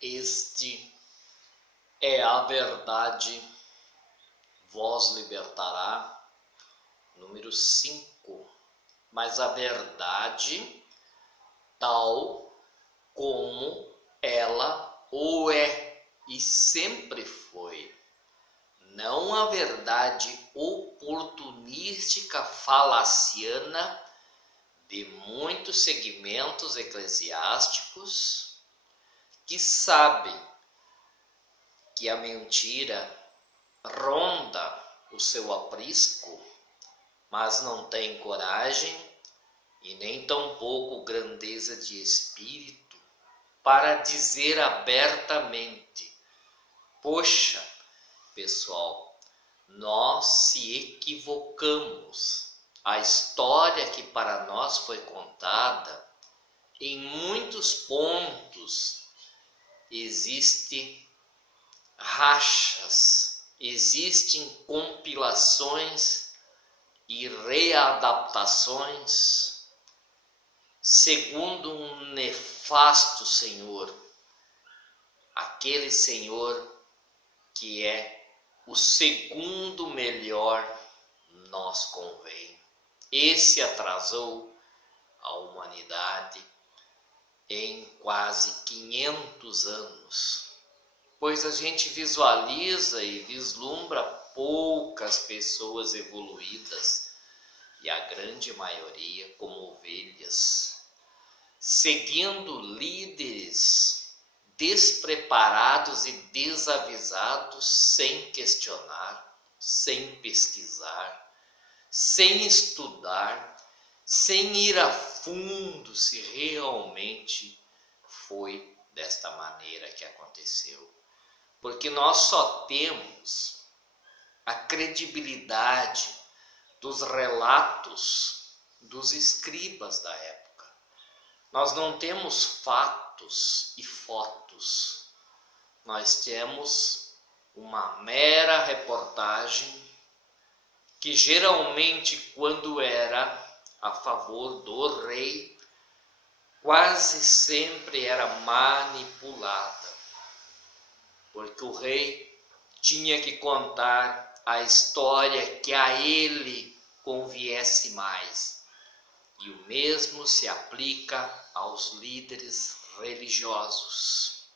Este é a verdade, vos libertará. Número 5. Mas a verdade, tal como ela o é e sempre foi. Não a verdade oportunística falaciana de muitos segmentos eclesiásticos que sabem que a mentira ronda o seu aprisco, mas não tem coragem e nem tampouco grandeza de espírito para dizer abertamente: poxa, pessoal, nós se equivocamos. A história que para nós foi contada, em muitos pontos, existe rachas, existem compilações e readaptações segundo um nefasto senhor, aquele senhor que é o segundo melhor nos convém. Esse atrasou a humanidade em quase 500 anos, pois a gente visualiza e vislumbra poucas pessoas evoluídas e a grande maioria como ovelhas, seguindo líderes despreparados e desavisados, sem questionar, sem pesquisar, sem estudar, sem ir a fundo se realmente foi desta maneira que aconteceu. Porque nós só temos a credibilidade dos relatos dos escribas da época. Nós não temos fatos e fotos. Nós temos uma mera reportagem que geralmente, quando era a favor do rei, quase sempre era manipulada, porque o rei tinha que contar a história que a ele conviesse mais. E o mesmo se aplica aos líderes religiosos.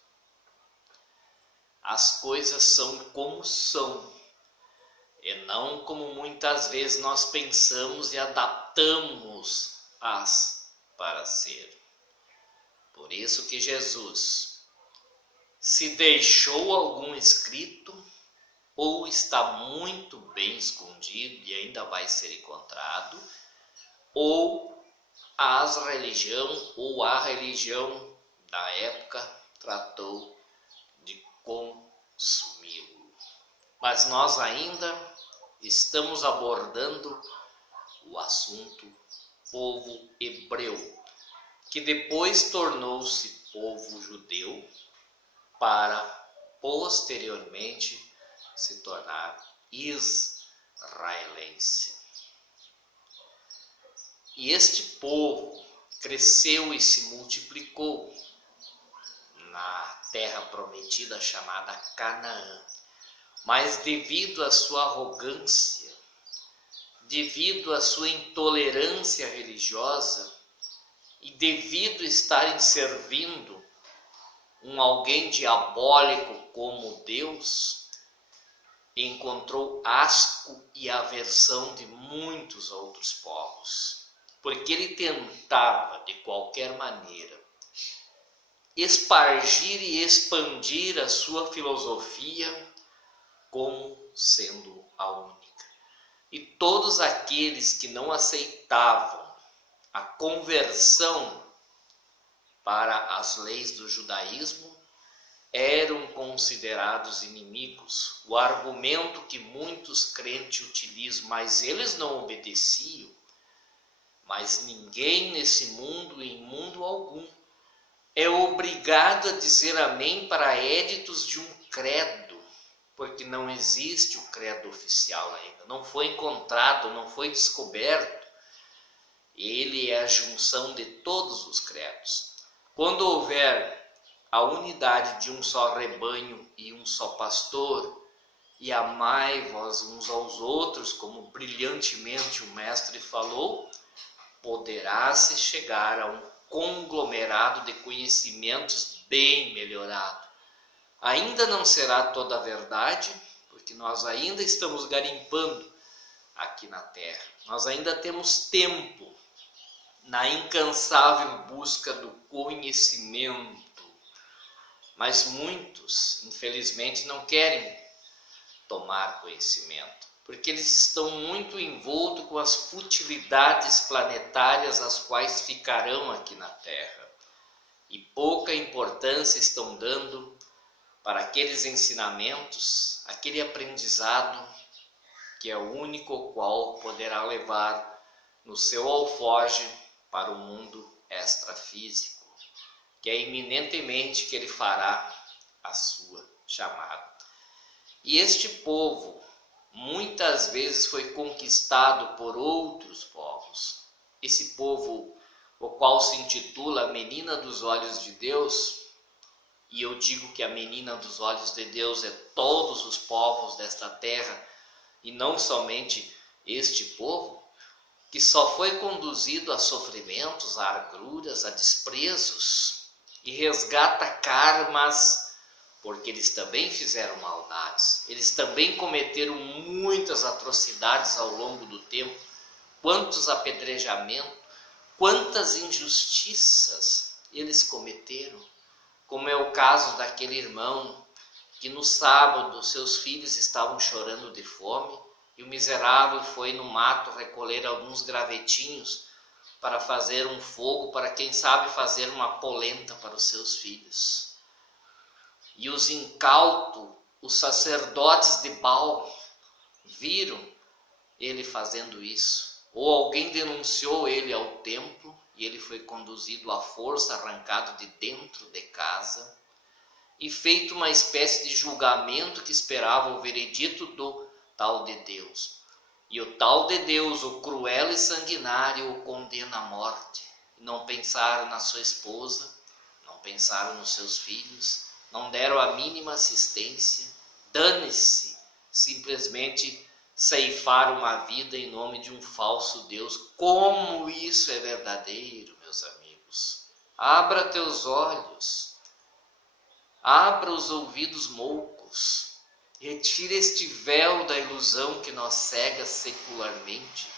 As coisas são como são, e não como muitas vezes nós pensamos e adaptamos-as para ser. Por isso que Jesus, se deixou algum escrito, ou está muito bem escondido e ainda vai ser encontrado, ou a religião da época tratou de consumi-lo. Mas nós ainda estamos abordando o assunto povo hebreu, que depois tornou-se povo judeu para posteriormente se tornar israelense. E este povo cresceu e se multiplicou na terra prometida chamada Canaã. Mas devido à sua arrogância, devido à sua intolerância religiosa e devido a estarem servindo alguém diabólico como Deus, encontrou asco e aversão de muitos outros povos, porque ele tentava de qualquer maneira espargir e expandir a sua filosofia como sendo a única. E todos aqueles que não aceitavam a conversão para as leis do judaísmo eram considerados inimigos. O argumento que muitos crentes utilizam, mas eles não obedeciam. Mas ninguém nesse mundo, em mundo algum, é obrigado a dizer amém para éditos de um credo, porque não existe o credo oficial ainda, não foi encontrado, não foi descoberto. Ele é a junção de todos os credos. Quando houver a unidade de um só rebanho e um só pastor, e amai-vos uns aos outros, como brilhantemente o Mestre falou, poderá-se chegar a um conglomerado de conhecimentos bem melhorado. Ainda não será toda a verdade, porque nós ainda estamos garimpando aqui na Terra. Nós ainda temos tempo na incansável busca do conhecimento. Mas muitos, infelizmente, não querem tomar conhecimento, porque eles estão muito envoltos com as futilidades planetárias as quais ficarão aqui na Terra. E pouca importância estão dando para aqueles ensinamentos, aquele aprendizado que é o único qual poderá levar no seu alforje para o mundo extrafísico, que é iminentemente que ele fará a sua chamada. E este povo muitas vezes foi conquistado por outros povos. Esse povo, o qual se intitula Menina dos Olhos de Deus, e eu digo que a menina dos olhos de Deus é todos os povos desta terra, e não somente este povo, que só foi conduzido a sofrimentos, a agruras, a desprezos, e resgata karmas, porque eles também fizeram maldades, eles também cometeram muitas atrocidades ao longo do tempo, quantos apedrejamentos, quantas injustiças eles cometeram, como é o caso daquele irmão que no sábado seus filhos estavam chorando de fome e o miserável foi no mato recolher alguns gravetinhos para fazer um fogo, para quem sabe fazer uma polenta para os seus filhos. E os incautos, os sacerdotes de Baal, viram ele fazendo isso. Ou alguém denunciou ele ao templo e ele foi conduzido à força, arrancado de dentro de casa e feito uma espécie de julgamento que esperava o veredito do tal de Deus. E o tal de Deus, o cruel e sanguinário, o condena à morte. Não pensaram na sua esposa, não pensaram nos seus filhos, não deram a mínima assistência, dane-se, simplesmente ceifar uma vida em nome de um falso Deus. Como isso é verdadeiro, meus amigos? Abra teus olhos, abra os ouvidos moucos, retire este véu da ilusão que nos cega secularmente.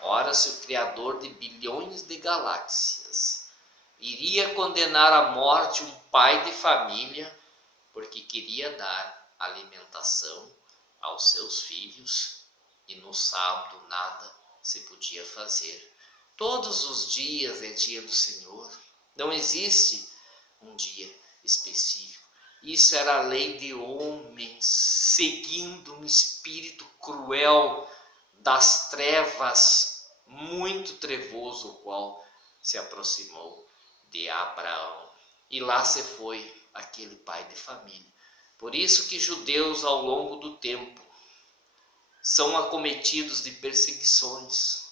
Ora, se o Criador de bilhões de galáxias iria condenar à morte um pai de família porque queria dar alimentação aos seus filhos e no sábado nada se podia fazer. Todos os dias é dia do Senhor, não existe um dia específico. Isso era a lei de homens, seguindo um espírito cruel das trevas, muito trevoso, o qual se aproximou de Abraão. E lá se foi aquele pai de família. Por isso que judeus ao longo do tempo são acometidos de perseguições,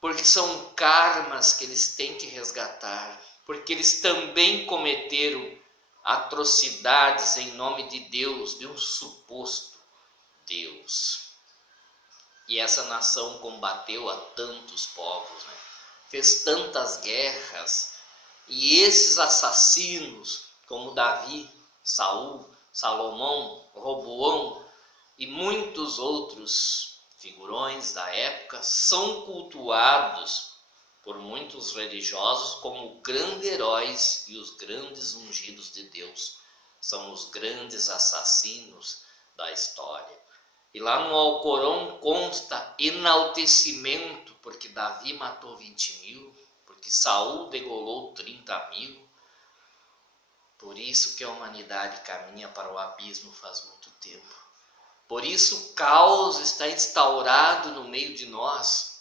porque são karmas que eles têm que resgatar, porque eles também cometeram atrocidades em nome de Deus, de um suposto Deus. E essa nação combateu a tantos povos, né? Fez tantas guerras, e esses assassinos, como Davi, Saul, Salomão, Roboão e muitos outros figurões da época, são cultuados por muitos religiosos como grandes heróis e os grandes ungidos de Deus. São os grandes assassinos da história. E lá no Alcorão consta enaltecimento, porque Davi matou 20.000, porque Saul degolou 30.000. Por isso que a humanidade caminha para o abismo faz muito tempo. Por isso o caos está instaurado no meio de nós.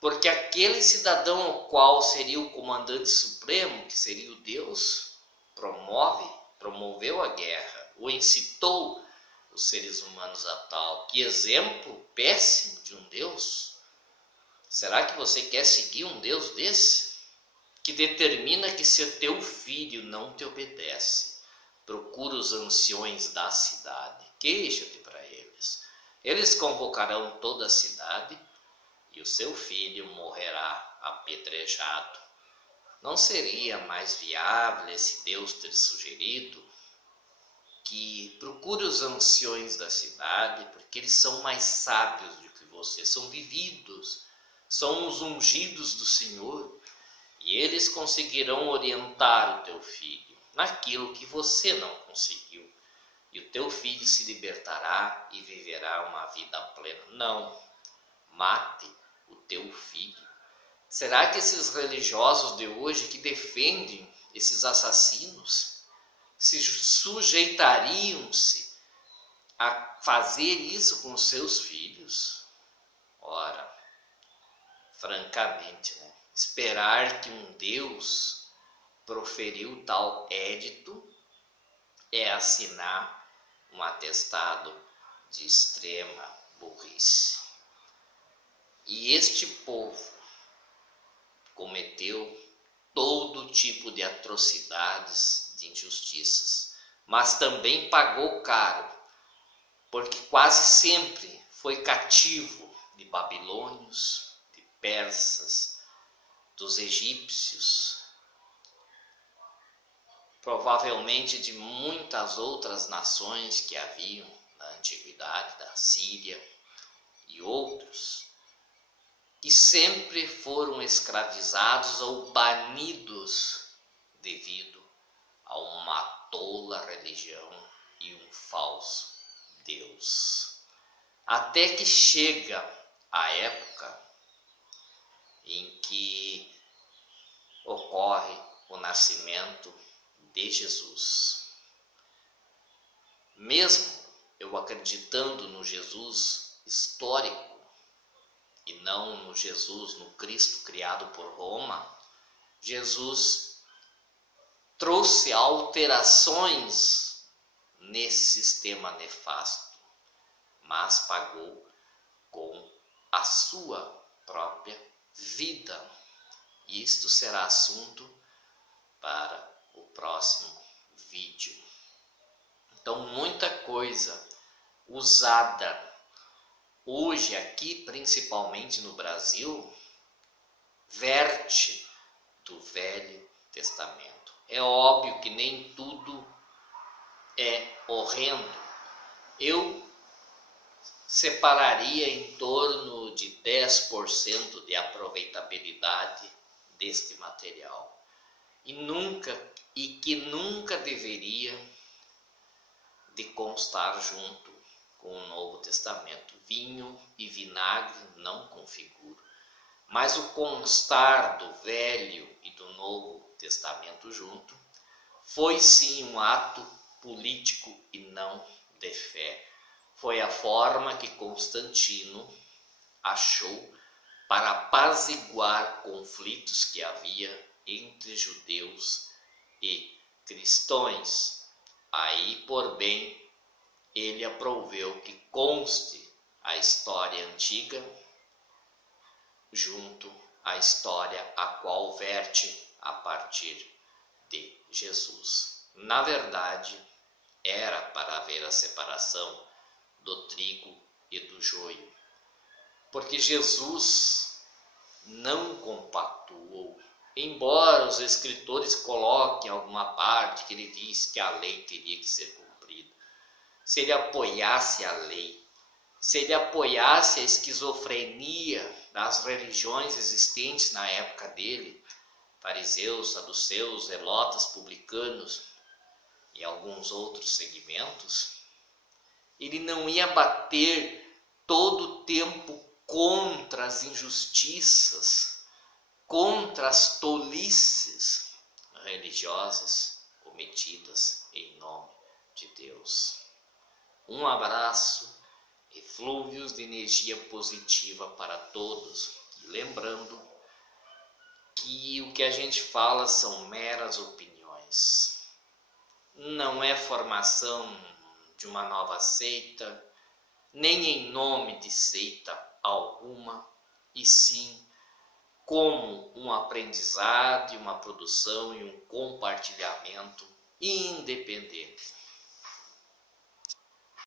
Porque aquele cidadão ao qual seria o comandante supremo, que seria o Deus, promoveu a guerra, ou incitou os seres humanos a tal. Que exemplo péssimo de um Deus! Será que você quer seguir um Deus desse? que determina que se o teu filho não te obedece, procura os anciões da cidade, queixa-te para eles. Eles convocarão toda a cidade e o seu filho morrerá apedrejado. Não seria mais viável esse Deus ter sugerido que procure os anciões da cidade, porque eles são mais sábios do que você, são vividos, são os ungidos do Senhor, e eles conseguirão orientar o teu filho naquilo que você não conseguiu, e o teu filho se libertará e viverá uma vida plena. Não, mate o teu filho. Será que esses religiosos de hoje que defendem esses assassinos se sujeitariam-se a fazer isso com os seus filhos? Ora, francamente, né? Esperar que um Deus proferiu tal édito é assinar um atestado de extrema burrice. E este povo cometeu todo tipo de atrocidades, de injustiças, mas também pagou caro, porque quase sempre foi cativo de babilônios, de persas, dos egípcios, provavelmente de muitas outras nações que haviam na antiguidade, da Síria e outros, que sempre foram escravizados ou banidos devido a uma tola religião e um falso Deus. Até que chega a época em que ocorre o nascimento de Jesus. Mesmo eu acreditando no Jesus histórico e não no Jesus, no Cristo criado por Roma, Jesus trouxe alterações nesse sistema nefasto, mas pagou com a sua própria vida. E isto será assunto para o próximo vídeo. Então, muita coisa usada hoje aqui, principalmente no Brasil, verte do Velho Testamento. É óbvio que nem tudo é horrendo. Eu separaria em torno de 10% de aproveitabilidade deste material. E que nunca deveria de constar junto com o Novo Testamento. Vinho e vinagre não configuram. Mas o constar do Velho e do Novo Testamento junto foi sim um ato político e não de fé. Foi a forma que Constantino achou para apaziguar conflitos que havia entre judeus e cristãos. Aí, por bem, ele aproveu que conste a história antiga junto à história a qual verte a partir de Jesus. Na verdade, era para haver a separação do trigo e do joio, porque Jesus não compactuou, embora os escritores coloquem alguma parte que ele diz que a lei teria que ser cumprida. Se ele apoiasse a lei, se ele apoiasse a esquizofrenia das religiões existentes na época dele, fariseus, saduceus, zelotas, publicanos e alguns outros segmentos, ele não ia bater todo o tempo contra as injustiças, contra as tolices religiosas cometidas em nome de Deus. Um abraço e flúvios de energia positiva para todos. E lembrando que o que a gente fala são meras opiniões. Não é formação de uma nova seita, nem em nome de seita alguma, e sim como um aprendizado, uma produção e um compartilhamento independente.